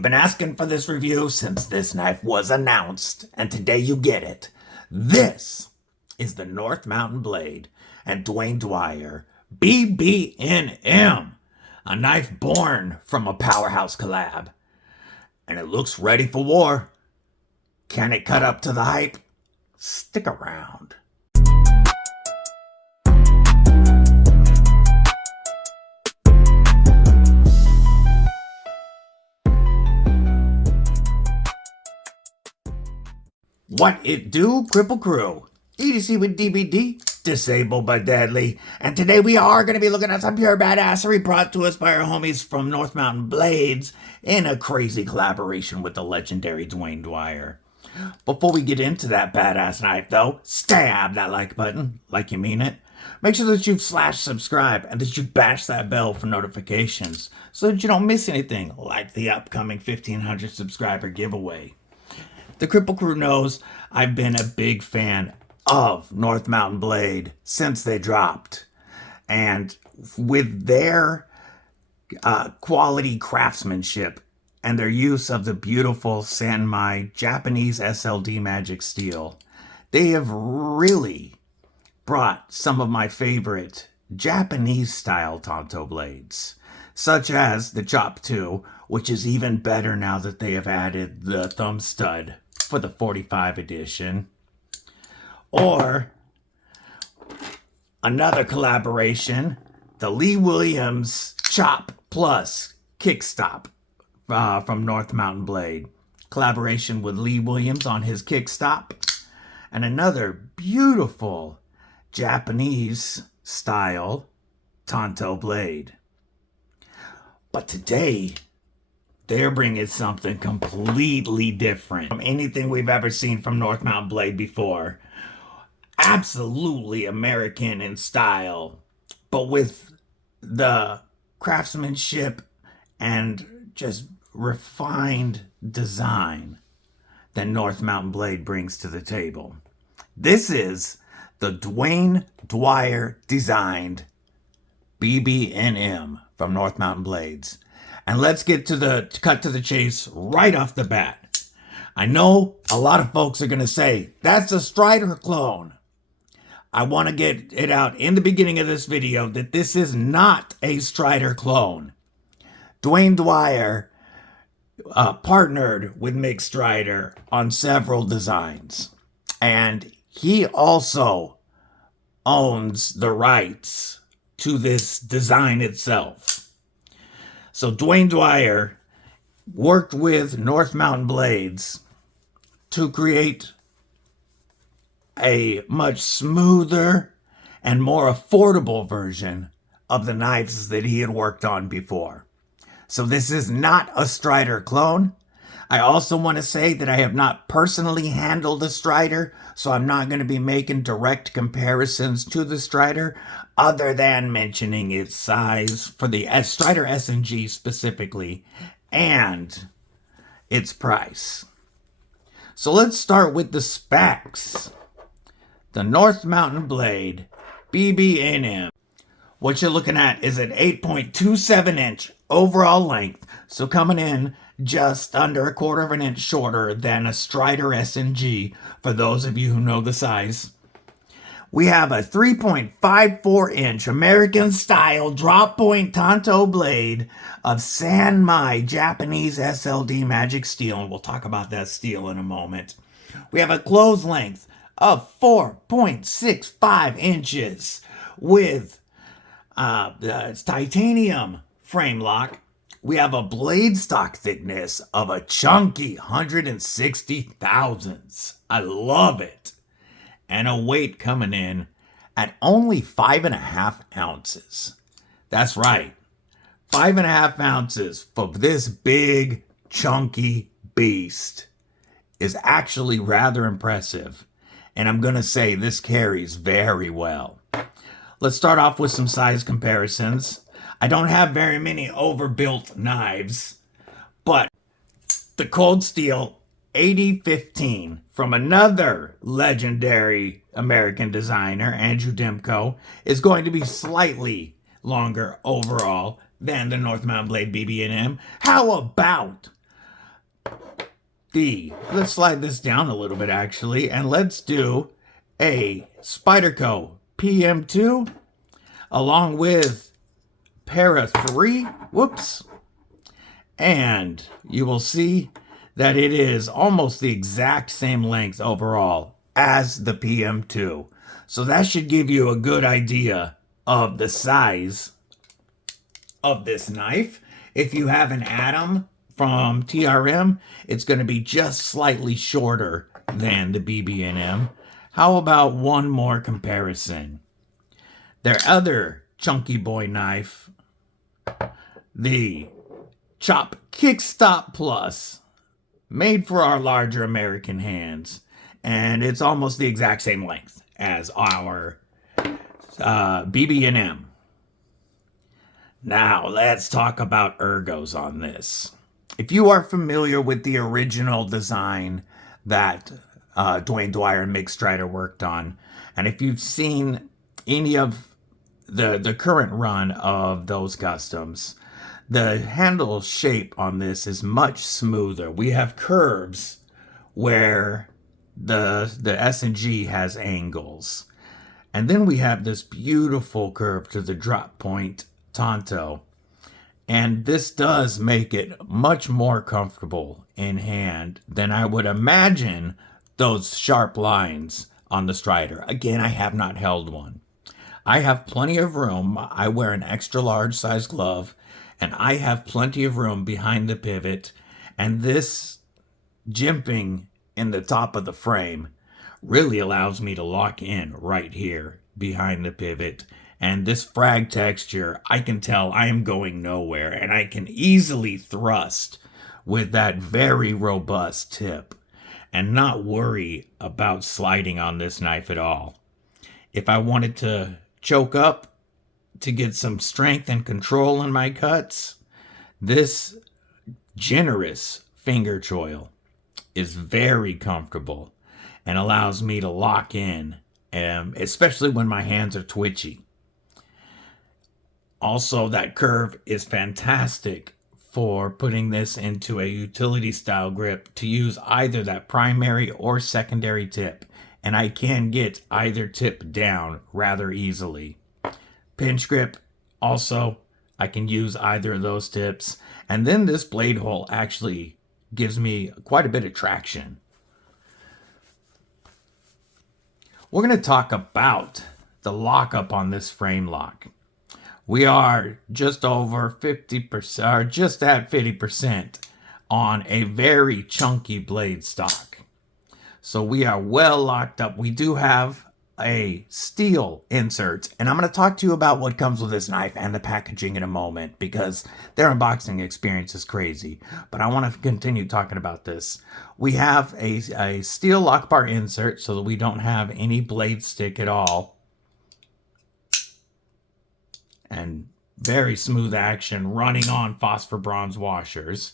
You've been asking for this review since this knife was announced, and today you get it. This is the North Mountain Blade and Duane Dwyer BBNM, a knife born from a powerhouse collab. And it looks ready for war. Can it cut up to the hype? Stick around. What it do, Kripple Krew? EDCwithDBD, disabled but deadly. And today we are going to be looking at some pure badassery brought to us by our homies from North Mountain Blades in a crazy collaboration with the legendary Duane Dwyer. Before we get into that badass knife though, stab that like button like you mean it. Make sure that you've /subscribe and that you bash that bell for notifications so that you don't miss anything like the upcoming 1,500 subscriber giveaway. The Kripple Krew knows I've been a big fan of North Mountain Blade since they dropped. And with their quality craftsmanship and their use of the beautiful Sanmai Japanese SLD magic steel, they have really brought some of my favorite Japanese style Tanto blades, such as the Chop 2, which is even better now that they have added the thumb stud for the 45 edition, or another collaboration, the Lee Williams Chop Plus Kickstop from North Mountain Blade, collaboration with Lee Williams on his Kickstop, and another beautiful Japanese style Tanto blade. But today, they're bringing something completely different from anything we've ever seen from North Mountain Blade before. Absolutely American in style, but with the craftsmanship and just refined design that North Mountain Blade brings to the table. This is the Duane Dwyer designed BBNM from North Mountain Blades. And let's get to the cut to the chase right off the bat. I know a lot of folks are going to say, that's a Strider clone. I want to get it out in the beginning of this video that this is not a Strider clone. Duane Dwyer partnered with Mick Strider on several designs. And he also owns the rights to this design itself. So Duane Dwyer worked with North Mountain Blades to create a much smoother and more affordable version of the knives that he had worked on before. So this is not a Strider clone. I also want to say that I have not personally handled a Strider, so I'm not going to be making direct comparisons to the Strider, other than mentioning its size for the Strider S&G specifically, and its price. So let's start with the specs. The North Mountain Blade BBNM. What you're looking at is an 8.27 inch overall length, so coming in just under a quarter of an inch shorter than a Strider S&G, for those of you who know the size. We have a 3.54 inch American style drop point Tanto blade of Sanmai Japanese SLD magic steel, and we'll talk about that steel in a moment. We have a close length of 4.65 inches with it's titanium frame lock. We have a blade stock thickness of a chunky 160 thousandths. I love it. And a weight coming in at only 5.5 ounces. That's right. 5.5 ounces for this big, chunky beast is actually rather impressive. And I'm going to say this carries very well. Let's start off with some size comparisons. I don't have very many overbuilt knives, but the Cold Steel 8015 from another legendary American designer, Andrew Demko, is going to be slightly longer overall than the North Mountain Blade BB&M. How about let's slide this down a little bit actually, and let's do a Spyderco PM2 along with Para 3. Whoops. And you will see that it is almost the exact same length overall as the PM2. So that should give you a good idea of the size of this knife. If you have an Atom from TRM, it's going to be just slightly shorter than the BBNM. How about one more comparison? Their other chunky boy knife, the Chop Kickstop Plus, made for our larger American hands, and it's almost the exact same length as our BB&M. Now, let's talk about ergos on this. If you are familiar with the original design that Duane Dwyer and Mick Strider worked on, and if you've seen any of the current run of those customs, the handle shape on this is much smoother. We have curves where the S&G has angles. And then we have this beautiful curve to the drop point Tanto. And this does make it much more comfortable in hand than I would imagine those sharp lines on the Strider. Again, I have not held one. I have plenty of room. I wear an extra large size glove, and I have plenty of room behind the pivot. And this jimping in the top of the frame really allows me to lock in right here behind the pivot. And this frag texture, I can tell I am going nowhere, and I can easily thrust with that very robust tip and not worry about sliding on this knife at all. If I wanted to choke up to get some strength and control in my cuts, this generous finger choil is very comfortable and allows me to lock in, especially when my hands are twitchy. Also, that curve is fantastic for putting this into a utility style grip to use either that primary or secondary tip, and I can get either tip down rather easily. Pinch grip, also, I can use either of those tips, and then this blade hole actually gives me quite a bit of traction. We're going to talk about the lockup on this frame lock. We are just over 50%, or just at 50% on a very chunky blade stock. So we are well locked up. We do have a steel insert, and I'm going to talk to you about what comes with this knife and the packaging in a moment, because their unboxing experience is crazy. But I want to continue talking about this. We have a steel lock bar insert so that we don't have any blade stick at all. And very smooth action running on phosphor bronze washers.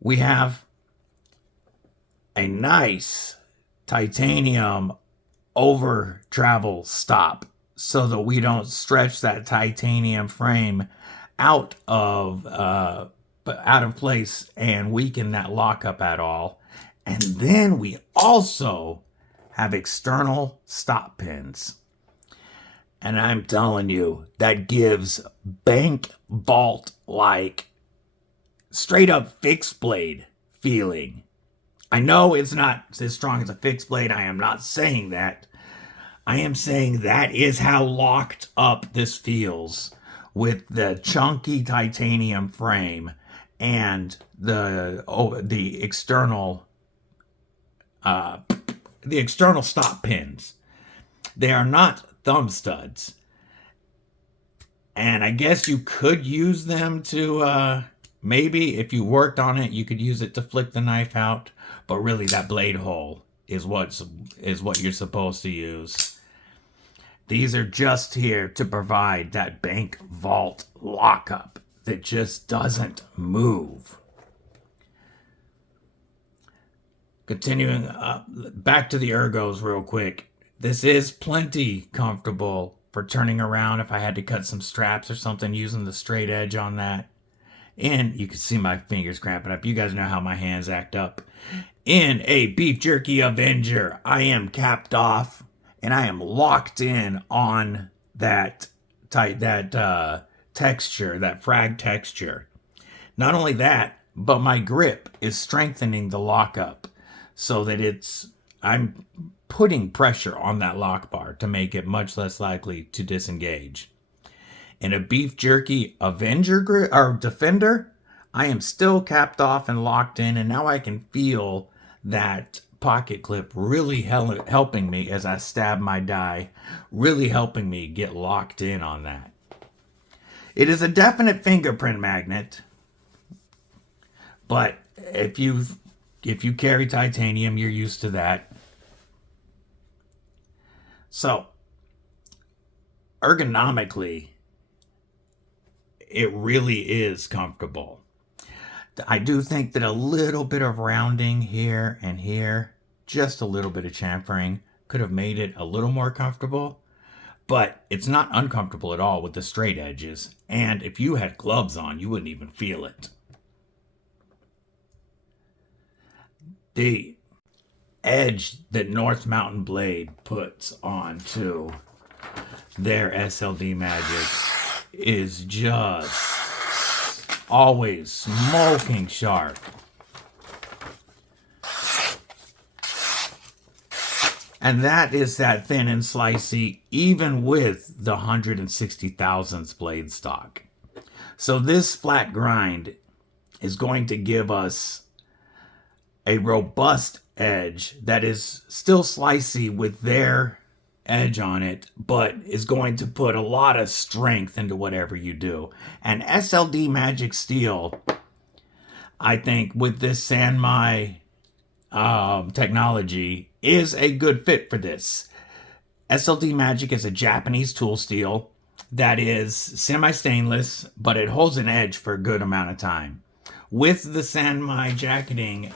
We have a nice titanium over travel stop so that we don't stretch that titanium frame out of place and weaken that lockup at all. And then we also have external stop pins. And I'm telling you, that gives bank vault like straight up fixed blade feeling. I know it's not as strong as a fixed blade. I am not saying that. I am saying that is how locked up this feels with the chunky titanium frame and the external stop pins. They are not thumb studs, and I guess you could use them to maybe if you worked on it, you could use it to flick the knife out, but really that blade hole is what you're supposed to use. These are just here to provide that bank vault lockup that just doesn't move. Continuing up, back to the ergos real quick. This is plenty comfortable for turning around if I had to cut some straps or something using the straight edge on that. And you can see my fingers cramping up. You guys know how my hands act up. In a beef jerky Avenger, I am capped off and I am locked in on that texture, that frag texture. Not only that, but my grip is strengthening the lockup so that I'm putting pressure on that lock bar to make it much less likely to disengage. In a beef jerky Avenger or Defender, I am still capped off and locked in, and now I can feel that pocket clip really helping me as I stab my die, really helping me get locked in on that. It is a definite fingerprint magnet, but if you carry titanium, you're used to that. So, ergonomically, it really is comfortable. I do think that a little bit of rounding here and here, just a little bit of chamfering, could have made it a little more comfortable, but it's not uncomfortable at all with the straight edges, and if you had gloves on, you wouldn't even feel it. The edge that North Mountain Blade puts onto their SLD Magic is just always smoking sharp. And that is that thin and slicey, even with the 160 thousandths blade stock. So this flat grind is going to give us a robust edge that is still slicey with their edge on it, but is going to put a lot of strength into whatever you do. And SLD Magic Steel, I think, with this Sanmai technology, is a good fit for this. SLD Magic is a Japanese tool steel that is semi-stainless, but it holds an edge for a good amount of time. With the Sanmai jacketing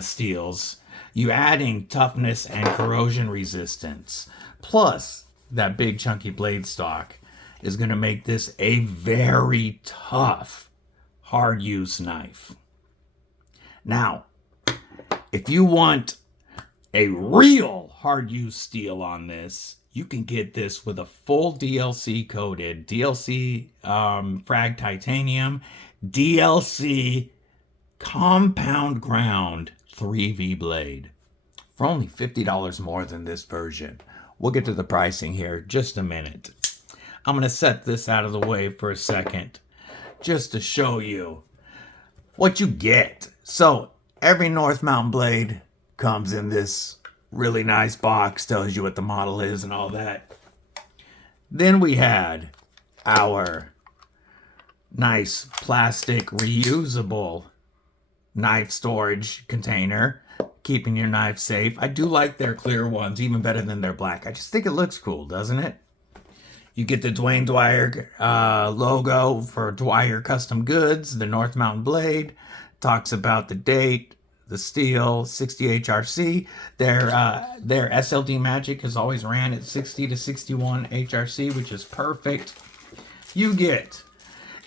steels, you adding toughness and corrosion resistance, plus that big chunky blade stock, is going to make this a very tough, hard use knife. Now, if you want a real hard use steel on this, you can get this with a full DLC coated, DLC frag titanium, DLC compound ground 3V blade for only $50 more than this version. We'll get to the pricing here in just a minute. I'm going to set this out of the way for a second just to show you what you get. So every North Mountain blade comes in this really nice box, tells you what the model is and all that. Then we had our nice plastic reusable knife storage container, keeping your knife safe. I do like their clear ones even better than their black. I just think it looks cool, doesn't it? You get the Duane Dwyer logo for Dwyer Custom Goods. The North Mountain Blade talks about the date, the steel, 60 HRC. Their SLD Magic has always ran at 60 to 61 HRC, which is perfect. You get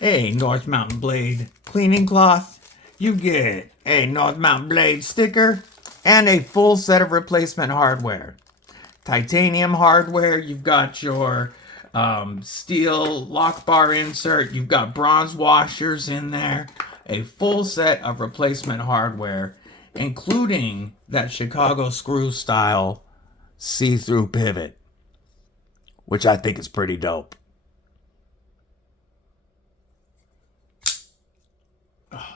a North Mountain Blade cleaning cloth. You get a North Mountain Blade sticker and a full set of replacement hardware. Titanium hardware, you've got your steel lock bar insert, you've got bronze washers in there, a full set of replacement hardware, including that Chicago screw style see-through pivot, which I think is pretty dope.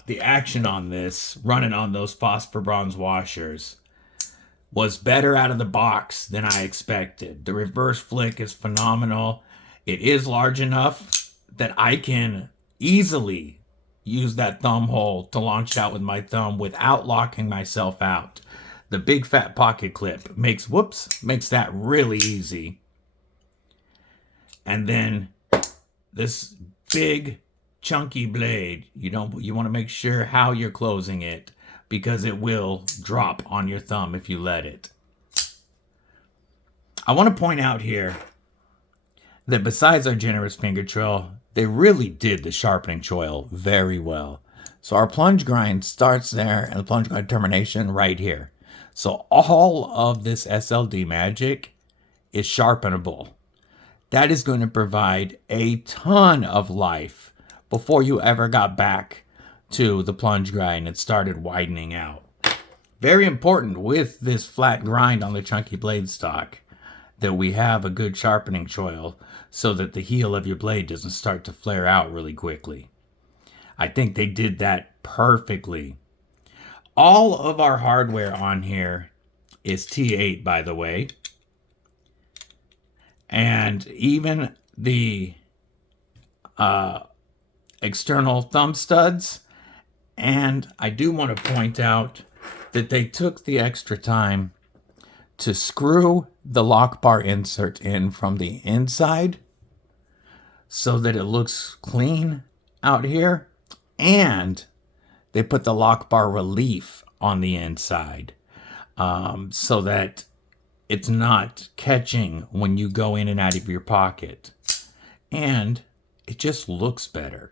The action on this, running on those phosphor bronze washers, was better out of the box than I expected. The reverse flick is phenomenal. It is large enough that I can easily use that thumb hole to launch out with my thumb without locking myself out. The big fat pocket clip makes that really easy. And then this big chunky blade, you want to make sure how you're closing it, because it will drop on your thumb if you let it. I want to point out here that besides our generous finger trail, They really did the sharpening choil very well. So our plunge grind starts there and the plunge grind termination right here. So all of this SLD magic is sharpenable. That is going to provide a ton of life before you ever got back to the plunge grind and started widening out. Very important with this flat grind on the chunky blade stock that we have a good sharpening choil so that the heel of your blade doesn't start to flare out really quickly. I think they did that perfectly. All of our hardware on here is T8, by the way. And even the external thumb studs. And I do want to point out that they took the extra time to screw the lock bar insert in from the inside so that it looks clean out here. And they put the lock bar relief on the inside so that it's not catching when you go in and out of your pocket. And it just looks better.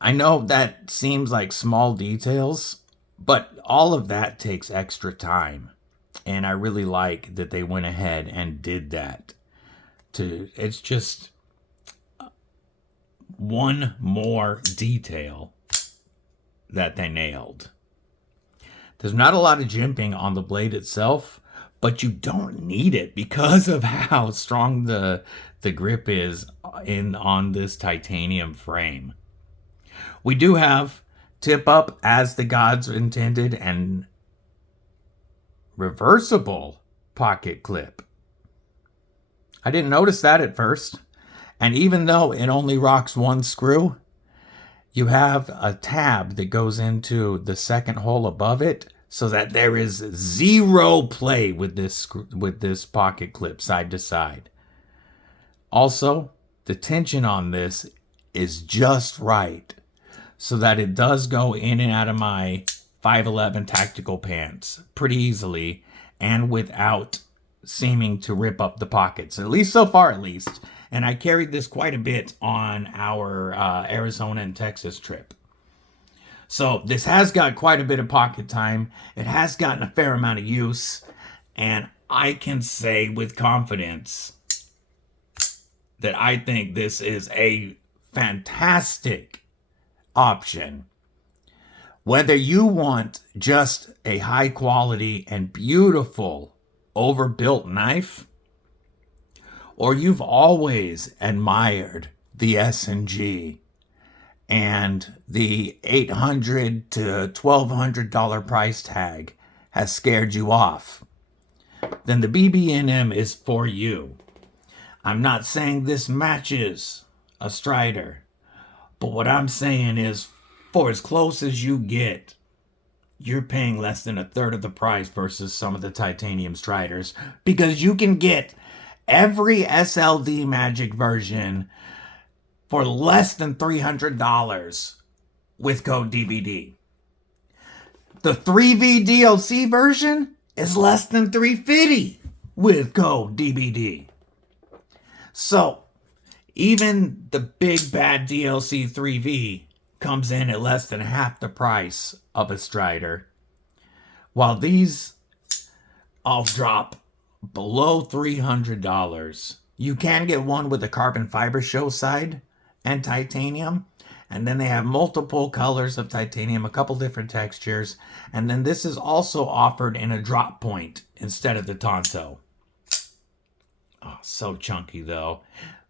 I know that seems like small details, but all of that takes extra time. And I really like that they went ahead and did that. It's just one more detail that they nailed. There's not a lot of jimping on the blade itself, but you don't need it because of how strong the grip is on this titanium frame. We do have tip up as the gods intended and reversible pocket clip. I didn't notice that at first. And even though it only rocks one screw, you have a tab that goes into the second hole above it so that there is zero play with this pocket clip side to side. Also, the tension on this is just right so that it does go in and out of my 511 tactical pants pretty easily and without seeming to rip up the pockets, at least so far at least. And I carried this quite a bit on our Arizona and Texas trip. So this has got quite a bit of pocket time. It has gotten a fair amount of use. And I can say with confidence that I think this is a fantastic option. Whether you want just a high quality and beautiful overbuilt knife, or you've always admired the S&G and the $800 to $1,200 price tag has scared you off, then the BBNM is for you. I'm not saying this matches a Strider, but what I'm saying is for as close as you get, you're paying less than a third of the price versus some of the titanium Striders, because you can get every SLD Magic version for less than $300 with code DBD. The 3V DLC version is less than $350 with code DBD. So even the big bad DLC 3V comes in at less than half the price of a Strider, while these all drop below $300. You can get one with a carbon fiber show side and titanium, and then they have multiple colors of titanium, a couple different textures, and then this is also offered in a drop point instead of the Tanto. Oh, so chunky though.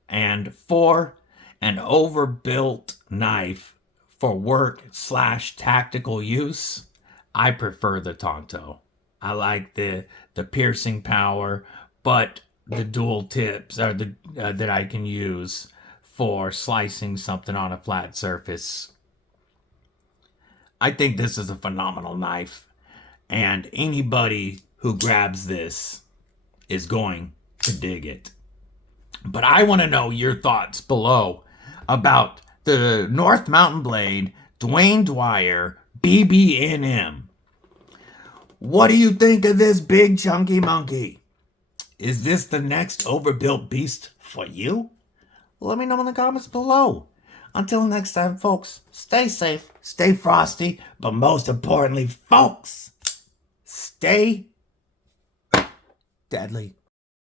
And for an overbuilt knife for work / tactical use, I prefer the Tanto. I like the piercing power, but the dual tips are that I can use for slicing something on a flat surface. I think this is a phenomenal knife, and anybody who grabs this is going to dig it. But I want to know your thoughts below about the North Mountain Blade Duane Dwyer BBNM. What do you think of this big chunky monkey? Is this the next overbuilt beast for you? Let me know in the comments below. Until next time, folks, stay safe, stay frosty, but most importantly, folks, stay deadly.